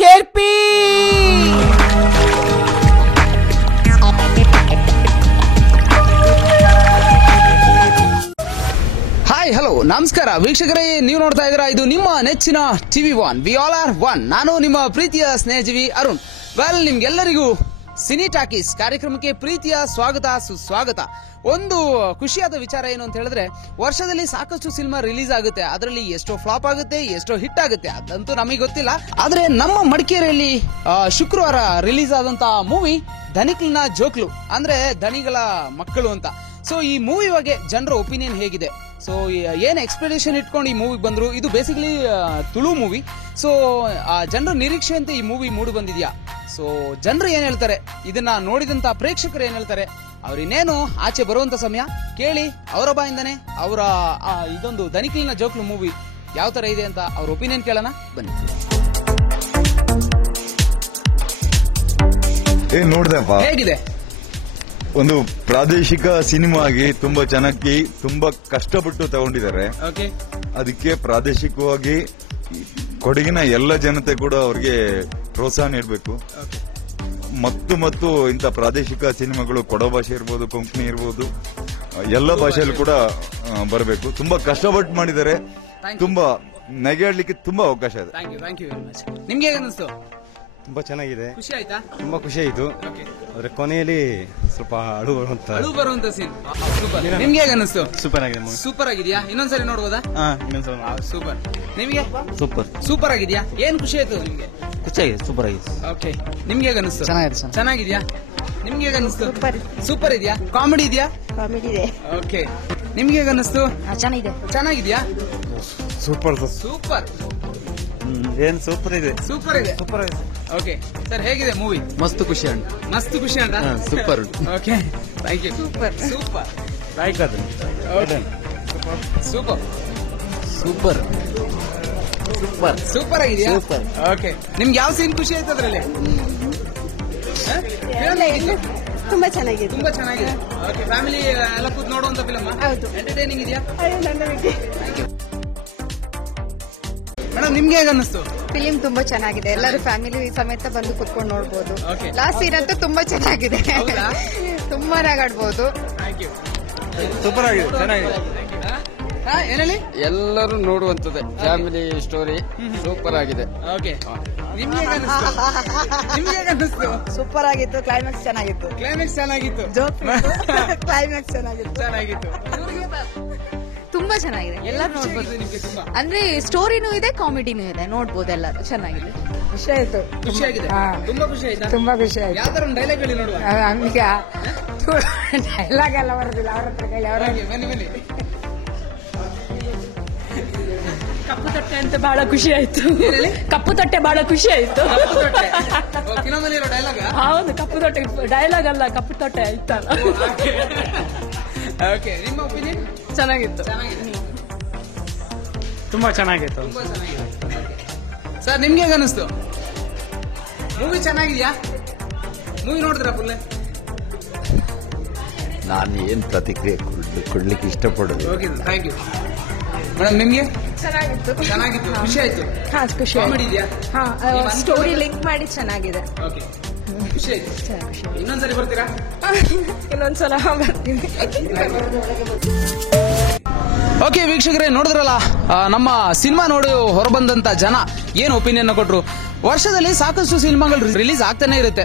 ಶೇರ್ಪಿ. Hi hello ನಮಸ್ಕಾರ ವೀಕ್ಷಕರೇ, ನೀವು ನೋಡ್ತಾ ಇದ್ದೀರಾ ಇದು ನಿಮ್ಮ ನೆಚ್ಚಿನ TV one, we all are one. ನಾನು ನಿಮ್ಮ ಪ್ರೀತಿಯ ಸ್ನೇಹಜೀವಿ ಅರುಣ್. ವೆಲ್, ನಿಮ್ಗೆಲ್ಲರಿಗೂ ಸಿನಿ ಟಾಕೀಸ್ ಕಾರ್ಯಕ್ರಮಕ್ಕೆ ಪ್ರೀತಿಯ ಸ್ವಾಗತ ಸುಸ್ವಾಗತ. ಒಂದು ಖುಷಿಯಾದ ವಿಚಾರ ಏನು ಅಂತ ಹೇಳಿದ್ರೆ, ವರ್ಷದಲ್ಲಿ ಸಾಕಷ್ಟು ಸಿನಿಮಾ ರಿಲೀಸ್ ಆಗುತ್ತೆ, ಅದರಲ್ಲಿ ಎಷ್ಟೋ ಫ್ಲಾಪ್ ಆಗುತ್ತೆ, ಎಷ್ಟೋ ಹಿಟ್ ಆಗುತ್ತೆ, ಅದಂತೂ ನಮಗೆ ಗೊತ್ತಿಲ್ಲ. ಆದ್ರೆ ನಮ್ಮ ಮಡಿಕೇರಿಯಲ್ಲಿ ಶುಕ್ರವಾರ ರಿಲೀಸ್ ಆದಂತಹ ಮೂವಿ ಧನಿಕ್ಲಿನ ಜೋಕ್ಲು, ಅಂದ್ರೆ ಧನಿಗಳ ಮಕ್ಕಳು ಅಂತ. ಸೊ ಈ ಮೂವಿ ಬಗ್ಗೆ ಜನರ ಒಪಿನಿಯನ್ ಹೇಗಿದೆ, ಸೊ ಏನ್ ಎಕ್ಸ್ಪೆಕ್ಟೇಷನ್ ಇಟ್ಕೊಂಡು ಈ ಮೂವಿಗೆ ಬಂದ್ರು? ಇದು ಬೇಸಿಕಲಿ ತುಳು ಮೂವಿ. ಸೊ ಜನರ ನಿರೀಕ್ಷೆಯಂತೆ ಈ ಮೂವಿ ಮೂಡಿ ಬಂದಿದ್ಯಾ? ಸೊ ಜನರು ಏನ್ ಹೇಳ್ತಾರೆ, ಇದನ್ನ ನೋಡಿದಂತ ಪ್ರೇಕ್ಷಕರು ಏನ್ ಹೇಳ್ತಾರೆ, ಅವ್ರಿನ್ನೇನು ಆಚೆ ಬರುವಂತ ಸಮಯ ಕೇಳಿ ಅವರ ಬಾಯಿಂದಾನೆ ಅವರ ಇದೊಂದು ಧನಿಕ್ಲಿನ ಜೋಕ್ಲು ಮೂವಿ ಯಾವ ತರ ಇದೆ ಅಂತ ಅವ್ರ ಒಪಿನಿಯನ್ ಕೇಳೋಣ ಬನ್ನಿ. ನೋಡ್ದಪ್ಪ, ಹೇಗಿದೆ? ಒಂದು ಪ್ರಾದೇಶಿಕ ಸಿನಿಮಾ ಆಗಿ ತುಂಬಾ ಚೆನ್ನಾಗಿ ತುಂಬಾ ಕಷ್ಟಪಟ್ಟು ತಗೊಂಡಿದ್ದಾರೆ. ಅದಕ್ಕೆ ಪ್ರಾದೇಶಿಕವಾಗಿ ಕೊಡಗಿನ ಎಲ್ಲ ಜನತೆ ಕೂಡ ಅವ್ರಿಗೆ ಪ್ರೋತ್ಸಾಹ ನೀಡಬೇಕು. ಮತ್ತು ಇಂಥ ಪ್ರಾದೇಶಿಕ ಸಿನಿಮಾಗಳು ಕೊಡವ ಭಾಷೆ ಇರ್ಬೋದು, ಕೊಂಕಣಿ ಇರ್ಬೋದು, ಎಲ್ಲ ಭಾಷೆಯಲ್ಲೂ ಕೂಡ ಬರಬೇಕು. ತುಂಬಾ ಕಷ್ಟಪಟ್ಟು ಮಾಡಿದ್ದಾರೆ. ತುಂಬಾ ನಗೆಯಾಡ್ಲಿಕ್ಕೆ ತುಂಬಾ ಅವಕಾಶ ಇದೆ. ನಿಮ್ಗೆ ಹೇಗೆ ಅನಿಸ್ತು? ತುಂಬಾ ಚೆನ್ನಾಗಿದೆ, ಖುಷಿ ಆಯ್ತಾ? ತುಂಬಾ ಖುಷಿ ಆಯ್ತು. ಆದ್ರೆ ಕೊನೆಯಲ್ಲಿ ಸ್ವಲ್ಪ ಅಳು ಬರುವಂತ ಸೀನ್. ನಿಮ್ಗೆ ಹೇಗೆ ಅನಿಸ್ತು? ಸೂಪರ್ ಆಗಿದೆ, ಸೂಪರ್ ಆಗಿದ್ಯಾ? ಇನ್ನೊಂದ್ಸರಿ ನೋಡ್ಬೋದಾ? ಸೂಪರ್. ನಿಮ್ಗೆ ಸೂಪರ್ ಆಗಿದ್ಯಾ? ಏನ್ ಖುಷಿ ಆಯ್ತು ನಿಮ್ಗೆ? ಖುಷಿ ಆಗಿದೆ, ಸೂಪರ್ ಆಗಿದೆ. ಓಕೆ, ನಿಮ್ಗೆ ಹೇಗೆ ಅನಿಸ್ತು? ಚೆನ್ನಾಗಿದ್ಯಾ? ನಿಮ್ಗೆ ಹೇಗೆ ಅನಿಸ್ತು? ಸೂಪರ್ ಇದೆಯಾ? ಕಾಮಿಡಿ ಇದೆಯಾ? ಕಾಮಿಡಿ ಇದೆ. ಓಕೆ, ನಿಮ್ಗೆ ಹೇಗೆ ಅನಿಸ್ತು? ಚೆನ್ನಾಗಿದ್ಯಾ? ಸೂಪರ್ ಏನ್ ಸೂಪರ್ ಇದೆ. ಓಕೆ ಸರ್, ಹೇಗಿದೆ ಮೂವಿ? ಮಸ್ತ್ ಖುಷಿ ಉಂಟು. Super. Okay, thank you. Super ಆಗಿದೆಯಾ? ಓಕೆ, ನಿಮ್ಗೆ ಯಾವ ಸೀನ್ ಖುಷಿ ಆಯ್ತು ಅದ್ರಲ್ಲಿ? ತುಂಬಾ ಚೆನ್ನಾಗಿದೆ. ಓಕೆ, ಫ್ಯಾಮಿಲಿ ಎಲ್ಲ ಕೂತ್ ನೋಡುವಂತ ಫಿಲಮ್? ಎಂಟರ್ಟೈನಿಂಗ್ ಇದೆಯಾ? ಮೇಡಮ್, ನಿಮ್ಗೆ ಹೇಗೆ ಅನ್ನಿಸ್ತು? ಫಿಲಿಂ ತುಂಬಾ ಚೆನ್ನಾಗಿದೆ, ಎಲ್ಲರೂ ಫ್ಯಾಮಿಲಿ ಸಮೇತ ಬಂದು ಕುತ್ಕೊಂಡು ನೋಡ್ಬೋದು. ಲಾಸ್ಟ್ ಸೀನ್ ಅಂತೂ ತುಂಬಾ ಚೆನ್ನಾಗಿದೆ, ತುಂಬಾ ನಗಾಡ್ಬೋದು. ಸೂಪರ್ ಆಗಿದೆ, ಚೆನ್ನಾಗಿದೆ. ಏನಲ್ಲಿ ಎಲ್ಲರೂ ನೋಡುವಂತದ್ದೇ ಫ್ಯಾಮಿಲಿ ಸ್ಟೋರಿ, ಸೂಪರ್ ಆಗಿದೆ. ಓಕೆ, ನಿಮ್ಗೆ ಹೇಗೆ ಅನ್ನಿಸ್ತು? ಸೂಪರ್ ಆಗಿತ್ತು, ಕ್ಲೈಮ್ಯಾಕ್ಸ್ ಚೆನ್ನಾಗಿತ್ತು. ಕ್ಲೈಮ್ಯಾಕ್ಸ್ ಚೆನ್ನಾಗಿತ್ತು. ತುಂಬಾ ಚೆನ್ನಾಗಿದೆ, ಎಲ್ಲರೂ ನೋಡ್ಬೋದು. ಅಂದ್ರೆ ಸ್ಟೋರಿನೂ ಇದೆ, ಕಾಮಿಡಿನೂ ಇದೆ, ನೋಡ್ಬೋದು. ಎಲ್ಲರೂ ಚೆನ್ನಾಗಿದೆ. ಖುಷಿ ಆಯ್ತು. ತುಂಬಾ ಖುಷಿ ಆಯ್ತಾ? ತುಂಬಾ ಖುಷಿ ಆಯ್ತು. ಯಾವ ತರ ಡೈಲಾಗ್ ಹೇಳಿ ನೋಡುವ? ನಮ್ಗೆ ಡೈಲಾಗ್ ಎಲ್ಲ ಬರೋದಿಲ್ಲ, ಅವ್ರ ಹತ್ರ ಕೈಲಿ ಅವರ. ಬನ್ನಿ. ಕಪ್ಪು ತೊಟ್ಟೆ ಅಂತ ಬಹಳ ಖುಷಿ ಆಯ್ತು. ಕಪ್ಪು ತೊಟ್ಟೆ ಬಹಳ ಖುಷಿ ಆಯ್ತು. ಡೈಲಾಗ್? ಹೌದು, ಕಪ್ಪು ತೊಟ್ಟೆ ಡೈಲಾಗ್ ಅಲ್ಲ, ಕಪ್ಪು ತೊಟ್ಟೆ ಆಯ್ತಲ್ಲ. ಓಕೆ, ನಿಮ್ಮ ಒಪಿನಿಯನ್? ಚೆನ್ನಾಗಿತ್ತು. ತುಂಬಾ ಚೆನ್ನಾಗಿತ್ತು. ಸರ್, ನಿಮ್ಗೆ ಹೇಗೆ ಅನಿಸ್ತು? ಮೂವಿ ಚೆನ್ನಾಗಿದ್ಯಾ? ಮೂವಿ ನೋಡಿದ್ರ ಫುಲ್? ನಾನು ಏನ್ ಪ್ರತಿಕ್ರಿಯೆ ಕೊಡ್ಲಿಕ್ಕೆ ಇಷ್ಟಪಡೋದು. Okay, thank you. ಮೇಡಮ್, ನಿಮ್ಗೆ? ಚೆನ್ನಾಗಿತ್ತು. ಖುಷಿ ಆಯ್ತು? ಖುಷಿ. ಕಾಮಿಡಿ ಇದೆಯಾ? ಸ್ಟೋರಿ ಲಿಂಕ್ ಮಾಡಿ ಚೆನ್ನಾಗಿದೆ. ಓಕೆ, ಖುಷಿ ಆಯ್ತು. ಇನ್ನೊಂದ್ಸರಿ ಬರ್ತೀರಾ? ಇನ್ನೊಂದ್ಸಲ ಬರ್ತೀನಿ. ಓಕೆ ವೀಕ್ಷಕರೇ, ನೋಡಿದ್ರಲ್ಲ ನಮ್ಮ ಸಿನಿಮಾ ನೋಡಿ ಹೊರಬಂದಂತ ಜನ ಏನ್ ಒಪಿನಿಯನ್ ಕೊಟ್ರು. ವರ್ಷದಲ್ಲಿ ಸಾಕಷ್ಟು ಸಿನಿಮಾಗಳು ರಿಲೀಸ್ ಆಗ್ತಾನೆ ಇರುತ್ತೆ.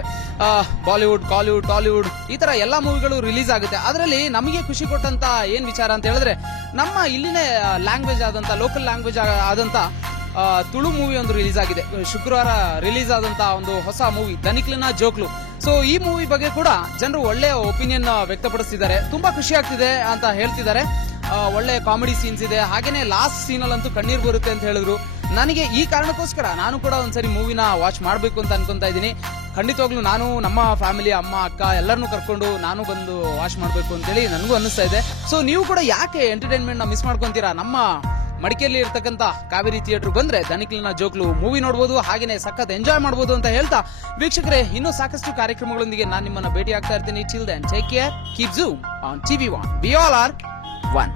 ಬಾಲಿವುಡ್, ಕಾಲಿವುಡ್, ಟಾಲಿವುಡ್, ಈ ತರ ಎಲ್ಲಾ ಮೂವಿಗಳು ರಿಲೀಸ್ ಆಗುತ್ತೆ. ಅದರಲ್ಲಿ ನಮಗೆ ಖುಷಿ ಕೊಟ್ಟಂತ ಏನ್ ವಿಚಾರ ಅಂತ ಹೇಳಿದ್ರೆ, ನಮ್ಮ ಇಲ್ಲಿನೇ ಲ್ಯಾಂಗ್ವೇಜ್ ಆದಂತ, ಲೋಕಲ್ ಲ್ಯಾಂಗ್ವೇಜ್ ಆದಂತ ತುಳು ಮೂವಿ ಒಂದು ರಿಲೀಸ್ ಆಗಿದೆ. ಶುಕ್ರವಾರ ರಿಲೀಸ್ ಆದಂತ ಒಂದು ಹೊಸ ಮೂವಿ ಧನಿಕ್ಲಿನ ಜೋಕ್ಲು. ಸೊ ಈ ಮೂವಿ ಬಗ್ಗೆ ಕೂಡ ಜನರು ಒಳ್ಳೆಯ ಒಪಿನಿಯನ್ ವ್ಯಕ್ತಪಡಿಸಿದ್ದಾರೆ. ತುಂಬಾ ಖುಷಿ ಆಗ್ತಿದೆ ಅಂತ ಹೇಳ್ತಿದ್ದಾರೆ. ಒಳ್ಳೆ ಕಾಮಿಡಿ ಸೀನ್ಸ್ ಇದೆ, ಹಾಗೇನೆ ಲಾಸ್ಟ್ ಸೀನ್ ಅಲ್ಲಂತೂ ಕಣ್ಣೀರ್ ಬರುತ್ತೆ ಅಂತ ಹೇಳಿದ್ರು. ನನಗೆ ಈ ಕಾರಣಕ್ಕೋಸ್ಕರ ನಾನು ಕೂಡ ಒಂದ್ಸರಿ ಮೂವಿನ ವಾಚ್ ಮಾಡಬೇಕು ಅಂತ ಅನ್ಕೊಂತಾ ಇದ್ದೀನಿ. ಖಂಡಿತವಾಗ್ಲೂ ನಾನು ನಮ್ಮ ಫ್ಯಾಮಿಲಿ, ಅಮ್ಮ, ಅಕ್ಕ ಎಲ್ಲರನ್ನೂ ಕರ್ಕೊಂಡು ನಾನು ಬಂದು ವಾಚ್ ಮಾಡಬೇಕು ಅಂತೇಳಿ ನನಗೂ ಅನ್ನಿಸ್ತಾ ಇದೆ. ಸೊ ನೀವು ಕೂಡ ಯಾಕೆ ಎಂಟರ್ಟೈನ್ಮೆಂಟ್ ನ ಮಿಸ್ ಮಾಡ್ಕೊಂತೀರಾ? ನಮ್ಮ ಮಡಿಕೇರಿಯಲ್ಲಿ ಇರ್ತಕ್ಕಂಥ ಕಾವೇರಿ ಥಿಯೇಟರ್ ಬಂದ್ರೆ ಧನಿಕ್ಲಿನ ಜೋಕ್ಲು ಮೂವಿ ನೋಡಬಹುದು, ಹಾಗೇನೆ ಸಖತ್ ಎಂಜಾಯ್ ಮಾಡಬಹುದು ಅಂತ ಹೇಳ್ತಾ ವೀಕ್ಷಕರೇ, ಇನ್ನೂ ಸಾಕಷ್ಟು ಕಾರ್ಯಕ್ರಮಗಳೊಂದಿಗೆ ನಾನು ನಿಮ್ಮನ್ನ ಭೇಟಿ ಆಗ್ತಾ ಇರ್ತೀನಿ. Till then take care, keep Zoom on TV one, we all are one.